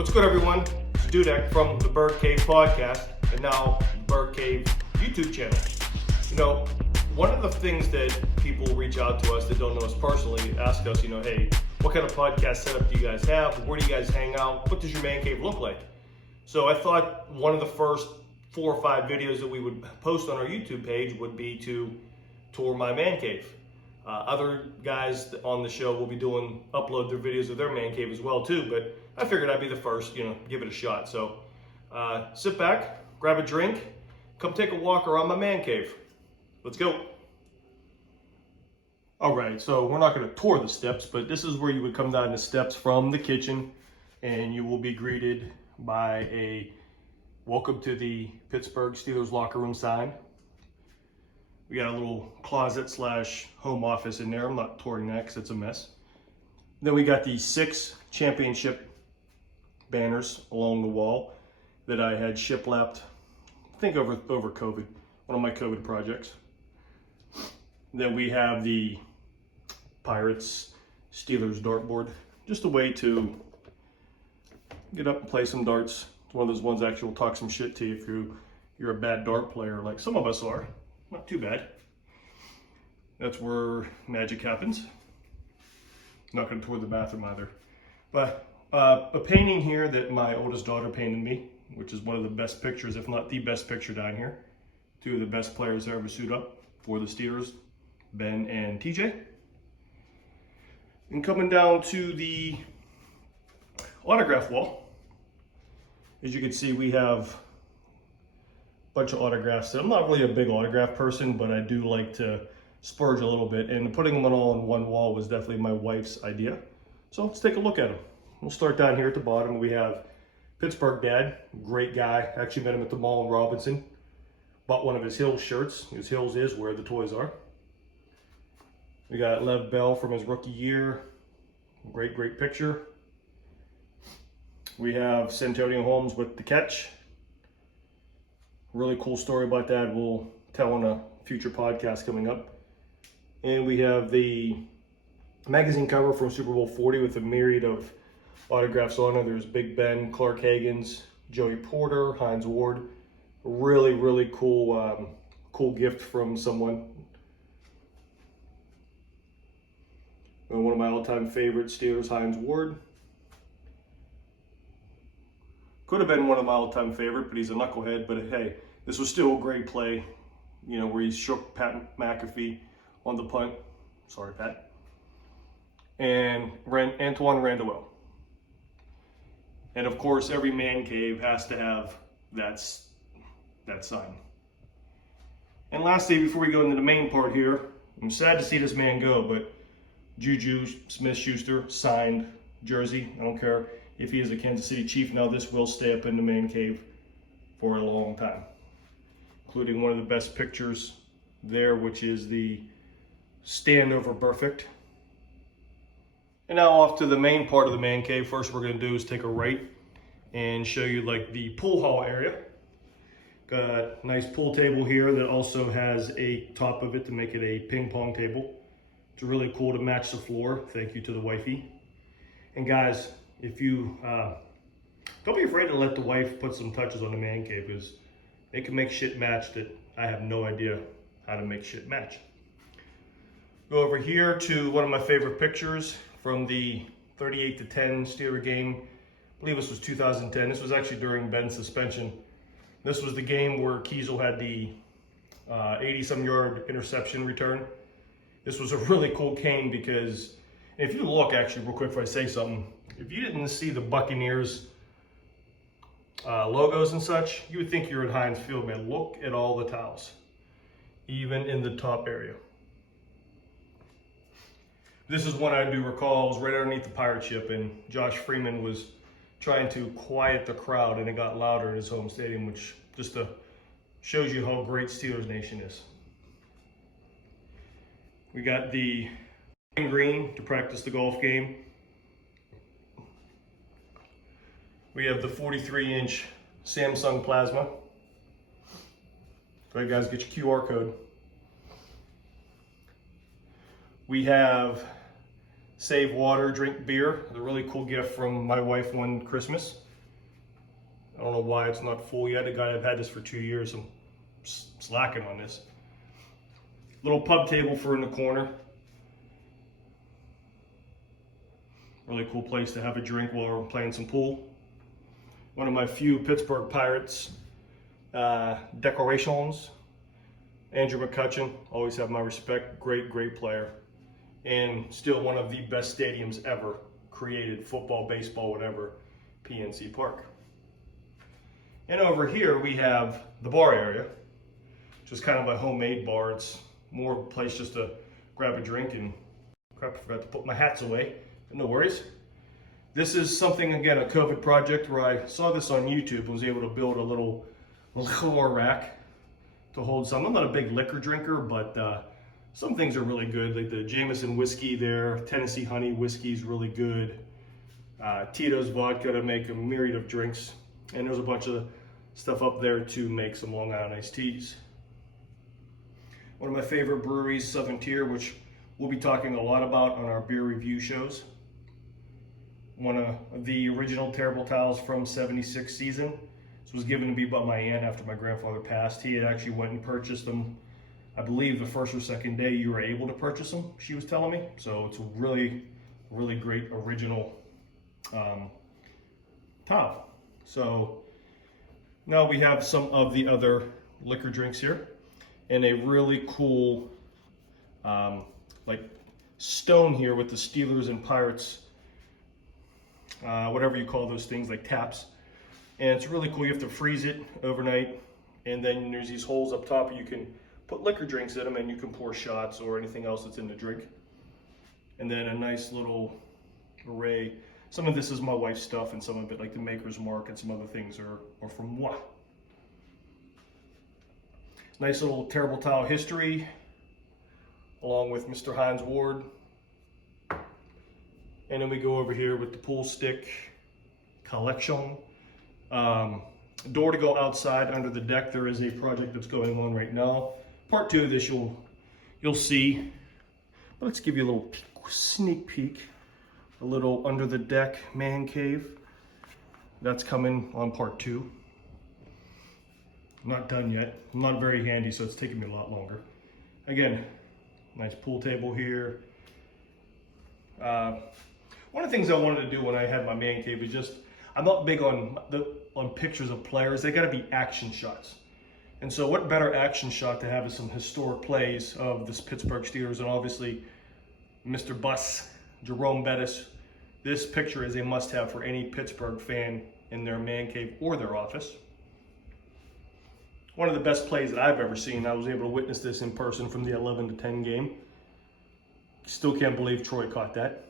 What's good, everyone? It's Dudek from the Burgh Cave Podcast and now Burgh Cave YouTube channel. You know, one of the things that people reach out to us that don't know us personally ask us, hey, what kind of podcast setup do you guys have? Where do you guys hang out? What does your man cave look like? So I thought one of the first 4 or 5 videos that we would post on our YouTube page would be to tour my man cave. Other guys on the show will be upload their videos of their man cave as well too, but I figured I'd be the first, give it a shot. So sit back, grab a drink, come take a walk around my man cave. Let's go. All right, so we're not going to tour the steps, but this is where you would come down the steps from the kitchen and you will be greeted by a welcome to the Pittsburgh Steelers locker room sign. We got a little closet / home office in there. I'm not touring that because it's a mess. Then we got the 6 championship banners along the wall that I had shiplapped, I think over COVID, one of my COVID projects. Then we have the Pirates Steelers dartboard, just a way to get up and play some darts. It's one of those ones that actually will talk some shit to you if you're a bad dart player, like some of us are. Not too bad. That's where magic happens. Not going to tour the bathroom either. But a painting here that my oldest daughter painted me, which is one of the best pictures, if not the best picture down here. 2 of the best players that ever suit up for the Steelers, Ben and TJ. And coming down to the autograph wall, as you can see, we have bunch of autographs. I'm not really a big autograph person, but I do like to splurge a little bit, and putting them all on one wall was definitely my wife's idea. So let's take a look at them. We'll start down here at the bottom. We have Pittsburgh Dad, great guy. Actually met him at the mall in Robinson. Bought one of his Hills shirts. His Hills is where the toys are. We got Lev Bell from his rookie year. Great picture. We have Santonio Holmes with the catch. Really cool story about that we'll tell on a future podcast coming up. And we have the magazine cover from Super Bowl 40 with a myriad of autographs on it. There's Big Ben, Clark Haggans, Joey Porter, Hines Ward. Really cool, cool gift from someone. And one of my all-time favorite Steelers, Hines Ward. Could have been one of my all-time favorite, but he's a knucklehead. But hey, this was still a great play, where he shook Pat McAfee on the punt. Sorry, Pat. And Antoine Randall. And of course, every man cave has to have that sign. And lastly, before we go into the main part here, I'm sad to see this man go, but Juju Smith-Schuster signed jersey. I don't care if he is a Kansas City Chief. Now this will stay up in the man cave for a long time, including one of the best pictures there, which is the stand over perfect. And now off to the main part of the man cave. First we're going to do is take a right and show you like the pool hall area. Got a nice pool table here that also has a top of it to make it a ping pong table. It's really cool to match the floor. Thank you to the wifey. And guys, if you don't be afraid to let the wife put some touches on the man cave, because they can make shit match that I have no idea how to make shit match. Go over here to one of my favorite pictures from the 38-10 Steeler game. I believe this was 2010. This was actually during Ben's suspension. This was the game where Kiesel had the 80-some yard interception return. This was a really cool game because if you look, actually, real quick before I say something, if you didn't see the Buccaneers logos and such, you would think you're at Heinz Field, man. Look at all the towels, even in the top area. This is one I do recall. It was right underneath the pirate ship, and Josh Freeman was trying to quiet the crowd, and it got louder in his home stadium, which just shows you how great Steelers Nation is. We got the green to practice the golf game. We have the 43-inch Samsung Plasma. Go ahead, guys, get your QR code. We have Save Water, Drink Beer, a really cool gift from my wife one Christmas. I don't know why it's not full yet. The guy I've had this for 2 years. I'm slacking on this. Little pub table for in the corner. Really cool place to have a drink while we're playing some pool. One of my few Pittsburgh Pirates decorations. Andrew McCutcheon, always have my respect. Great player. And still one of the best stadiums ever created, football, baseball, whatever, PNC Park. And over here we have the bar area, which is kind of a homemade bar. It's more a place just to grab a drink and crap, I forgot to put my hats away, but no worries. This is something, again, a COVID project where I saw this on YouTube and was able to build a little liquor rack to hold some. I'm not a big liquor drinker, but some things are really good, like the Jameson whiskey there, Tennessee honey whiskey is really good. Tito's vodka to make a myriad of drinks. And there's a bunch of stuff up there to make some Long Island iced teas. One of my favorite breweries, Southern Tier, which we'll be talking a lot about on our beer review shows. One of the original Terrible Towels from '76 season. This was given to me by my aunt after my grandfather passed. He had actually went and purchased them. I believe the first or second day you were able to purchase them, she was telling me. So it's a really great original towel. So now we have some of the other liquor drinks here, and a really cool like stone here with the Steelers and Pirates, whatever you call those things, like taps. And it's really cool. You have to freeze it overnight, and then there's these holes up top. You can put liquor drinks in them, and you can pour shots or anything else that's in the drink. And then a nice little array. Some of this is my wife's stuff, and some of it, like the Maker's Mark and some other things, are from moi. Nice little Terrible Towel history, along with Mr. Hines Ward. And then we go over here with the pool stick collection. Door to go outside under the deck. There is a project that's going on right now. Part 2 of this you'll see. But let's give you a little sneak peek. A little under the deck man cave. That's coming on part 2. I'm not done yet. I'm not very handy, so it's taking me a lot longer. Again, nice pool table here. One of the things I wanted to do when I had my man cave is just, I'm not big on pictures of players. They got to be action shots. And so what better action shot to have is some historic plays of this Pittsburgh Steelers, and obviously Mr. Bus, Jerome Bettis. This picture is a must-have for any Pittsburgh fan in their man cave or their office. One of the best plays that I've ever seen. I was able to witness this in person from the 11-10 game. Still can't believe Troy caught that.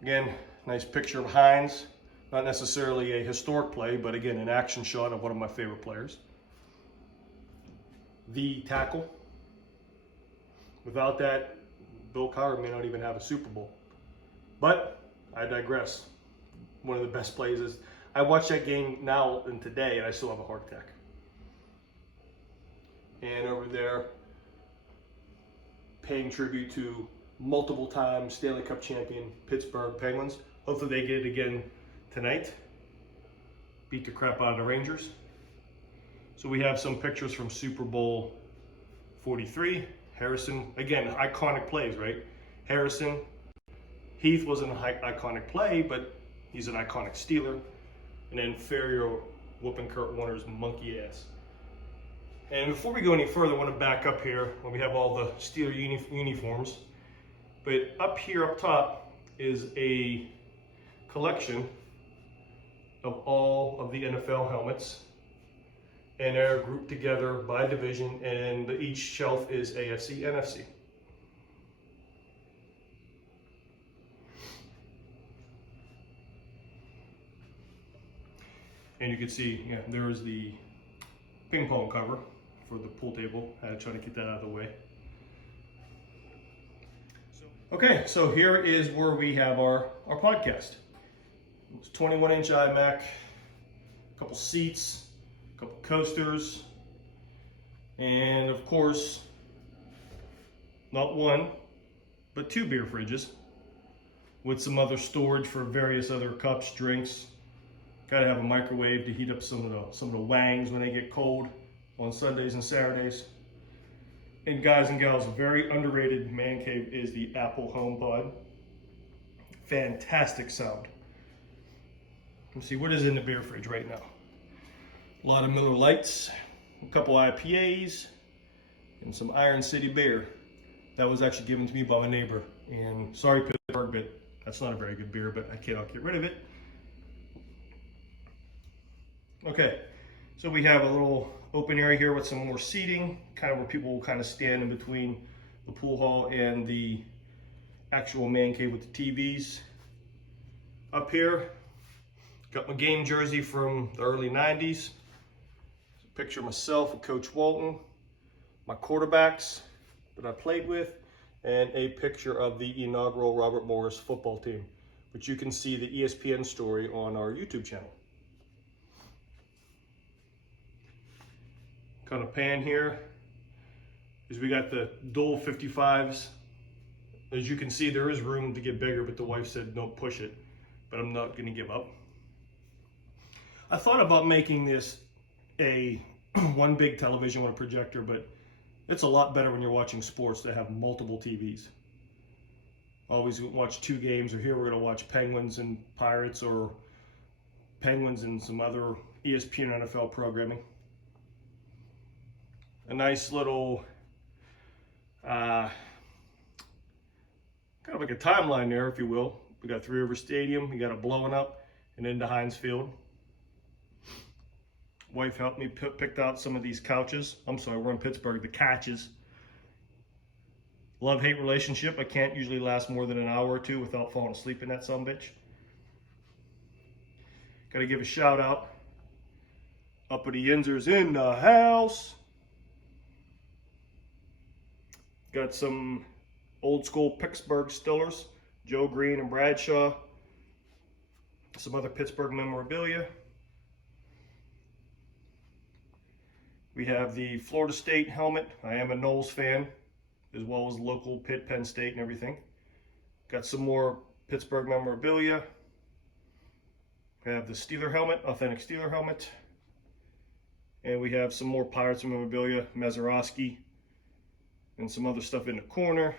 Again, nice picture of Hines. Not necessarily a historic play, but again, an action shot of one of my favorite players. The tackle. Without that, Bill Cowher may not even have a Super Bowl. But I digress. One of the best plays is, I watched that game now and today, and I still have a heart attack. And over there, paying tribute to multiple time Stanley Cup champion Pittsburgh Penguins. Hopefully they get it again tonight. Beat the crap out of the Rangers. So we have some pictures from Super Bowl 43. Harrison, again, iconic plays, right? Harrison, Heath wasn't an iconic play, but he's an iconic Steeler. And then Ferrier whooping Kurt Warner's monkey ass. And before we go any further, I want to back up here when we have all the Steeler uniforms. But up here, up top, is a collection of all of the NFL helmets. And they're grouped together by division, and each shelf is AFC, NFC. And you can see, yeah, there's the ping pong cover for the pool table. I had to try to get that out of the way. Okay, so here is where we have our podcast. It's 21-inch iMac, a couple seats, a couple coasters, and of course, not one, but two beer fridges. with some other storage for various other cups, drinks. Gotta have a microwave to heat up some of the wangs when they get cold on Sundays and Saturdays. And guys and gals, a very underrated man cave is the Apple HomePod. Fantastic sound. Let's see, what is in the beer fridge right now? A lot of Miller Lights, a couple IPAs, and some Iron City beer. That was actually given to me by my neighbor. And sorry, Pittsburgh, but that's not a very good beer, but I cannot get rid of it. Okay, so we have a little open area here with some more seating, kind of where people will kind of stand in between the pool hall and the actual man cave with the TVs. Up here, got my game jersey from the early 90s. A picture of myself and Coach Walton, my quarterbacks that I played with, and a picture of the inaugural Robert Morris football team, which you can see the ESPN story on our YouTube channel. Kind of pan here is we got the dual 55s. As you can see, there is room to get bigger, but the wife said don't push it, but I'm not going to give up. I thought about making this a one big television with a projector, but it's a lot better when you're watching sports to have multiple TVs. Always watch two games, or here we're going to watch Penguins and Pirates, or Penguins and some other ESPN NFL programming. A nice little, kind of like a timeline there, if you will. We got Three River Stadium, we got it blowing up, and into Heinz Field. Wife helped me picked out some of these couches. I'm sorry, we're in Pittsburgh, the couches. Love-hate relationship. I can't usually last more than an hour or two without falling asleep in that sumbitch. Gotta give a shout out. Uppity Yinzer's in the house. Got some old school Pittsburgh Stillers, Joe Green and Bradshaw. Some other Pittsburgh memorabilia. We have the Florida State helmet. I am a Knowles fan, as well as local Pitt, Penn State, and everything. Got some more Pittsburgh memorabilia. We have the Steeler helmet, authentic Steeler helmet. And we have some more Pirates memorabilia, Mazeroski, and some other stuff in the corner.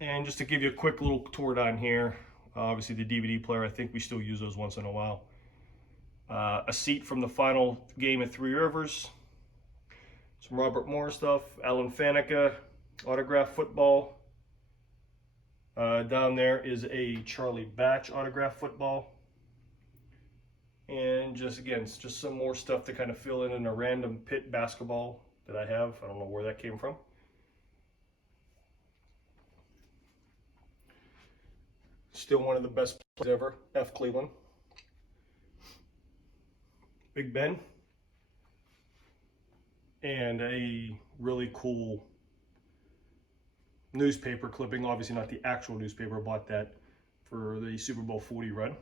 And just to give you a quick little tour down here, obviously the DVD player, I think we still use those once in a while. A seat from the final game at Three Rivers. Some Robert Morris stuff, Alan Faneca, autograph football. Down there is a Charlie Batch autograph football. And just again, it's just some more stuff to kind of fill in a random Pitt basketball that I have. I don't know where that came from. Still one of the best players ever, F. Cleveland. Big Ben. And a really cool newspaper clipping, obviously not the actual newspaper. I bought that for the Super Bowl 40 run.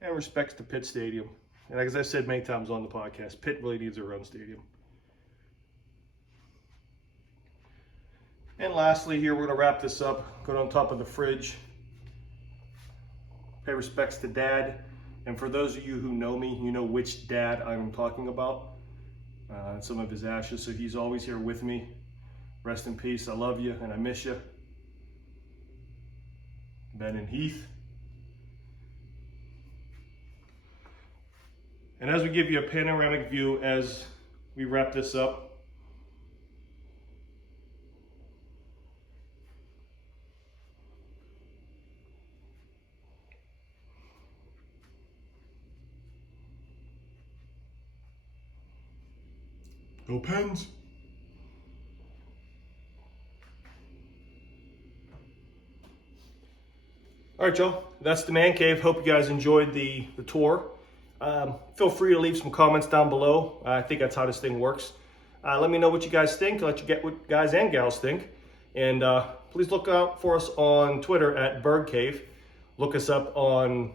And respects to Pitt Stadium. And as I said many times on the podcast, Pitt really needs their own stadium. And lastly, here we're going to wrap this up. Go on top of the fridge. Pay respects to Dad. And for those of you who know me, you know which Dad I'm talking about. And some of his ashes. So he's always here with me. Rest in peace. I love you and I miss you. Ben and Heath. And as we give you a panoramic view as we wrap this up, go Pens! All right, y'all, that's the Man Cave. Hope you guys enjoyed the tour. Feel free to leave some comments down below. I think that's how this thing works. Let me know what you guys think. Let you get what guys and gals think. And please look out for us on Twitter at Burgh Cave. Look us up on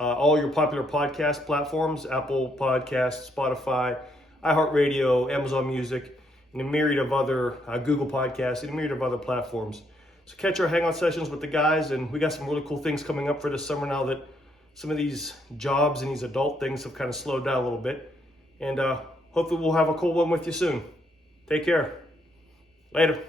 all your popular podcast platforms, Apple Podcasts, Spotify, iHeartRadio, Amazon Music, and a myriad of other Google Podcasts, and a myriad of other platforms. So catch our hangout sessions with the guys, and we got some really cool things coming up for this summer now that some of these jobs and these adult things have kind of slowed down a little bit. And hopefully we'll have a cool one with you soon. Take care. Later.